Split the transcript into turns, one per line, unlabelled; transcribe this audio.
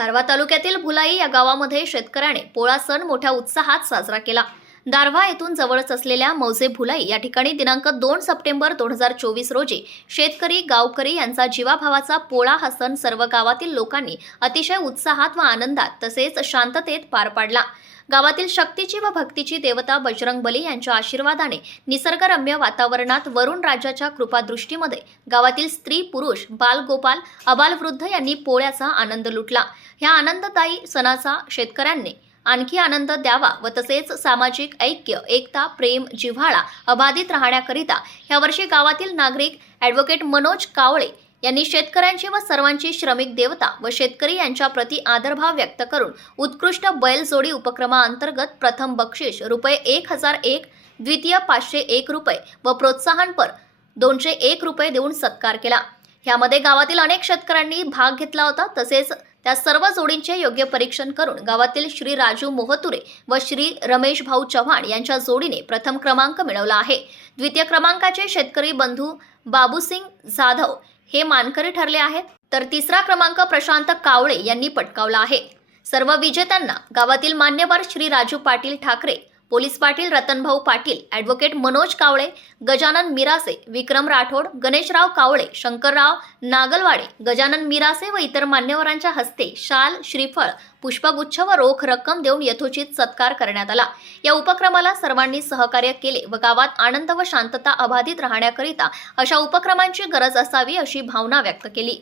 धारवा तालुक्यातील भुलाई या गावामध्ये शेतकऱ्याने पोळा सण मोठ्या उत्साहात साजरा केला. दारव्हा येथून जवळच असलेल्या मौजे भुलाई या ठिकाणी दिनांक दोन सप्टेंबर दोन हजार चोवीस रोजी शेतकरी गावकरी यांचा जीवाभावाचा पोळा हा सण सर्व गावातील लोकांनी अतिशय उत्साहात व आनंदात तसेच शांततेत पार पाडला. गावातील शक्तीची व भक्तीची देवता बजरंग बली यांच्या आशीर्वादाने निसर्गरम्य वातावरणात वरुण राजाच्या कृपादृष्टीमध्ये गावातील स्त्री पुरुष बालगोपाल अबालवृद्ध यांनी पोळ्याचा आनंद लुटला. ह्या आनंददायी सणाचा शेतकऱ्यांनी आणखी आनंद द्यावा व तसेच सामाजिक ऐक्य एकता प्रेम जिव्हाळा अबाधित राहण्याकरिता यावर्षी गावातील नागरिक ॲडव्होकेट मनोज कावळे यांनी शेतकऱ्यांची व सर्वांची श्रमिक देवता व शेतकरी यांच्या प्रति आदरभाव व्यक्त करून उत्कृष्ट बैलजोडी उपक्रमाअंतर्गत प्रथम बक्षीस रुपये एक हजार एक द्वितीय पाचशे एक रुपये व प्रोत्साहनपर दोनशे एक रुपये देऊन सत्कार केला. ह्यामध्ये गावातील अनेक शेतकऱ्यांनी भाग घेतला होता. तसेच त्या सर्व जोडींचे योग्य परीक्षण करून गावातील श्री राजू मोहतुरे व श्री रमेश भाऊ चव्हाण यांच्या जोडीने प्रथम क्रमांक मिळवला आहे. द्वितीय क्रमांकाचे शेतकरी बंधू बाबूसिंग जाधव हे मानकरी ठरले आहेत. तर तिसरा क्रमांक प्रशांत कावळे यांनी पटकावला आहे. सर्व विजेत्यांना गावातील मान्यवर श्री राजू पाटील ठाकरे पोलीस पाटील रतनभाऊ पाटील ॲडव्होकेट मनोज कावळे गजानन मिरासे विक्रम राठोड गणेशराव कावळे शंकरराव नागलवाडे गजानन मिरासे व इतर मान्यवरांच्या हस्ते शाल श्रीफळ पुष्पगुच्छ व रोख रक्कम देऊन यथोचित सत्कार करण्यात आला. या उपक्रमाला सर्वांनी सहकार्य केले व गावात आनंद व शांतता अबाधित राहण्याकरिता अशा उपक्रमांची गरज असावी अशी भावना व्यक्त केली.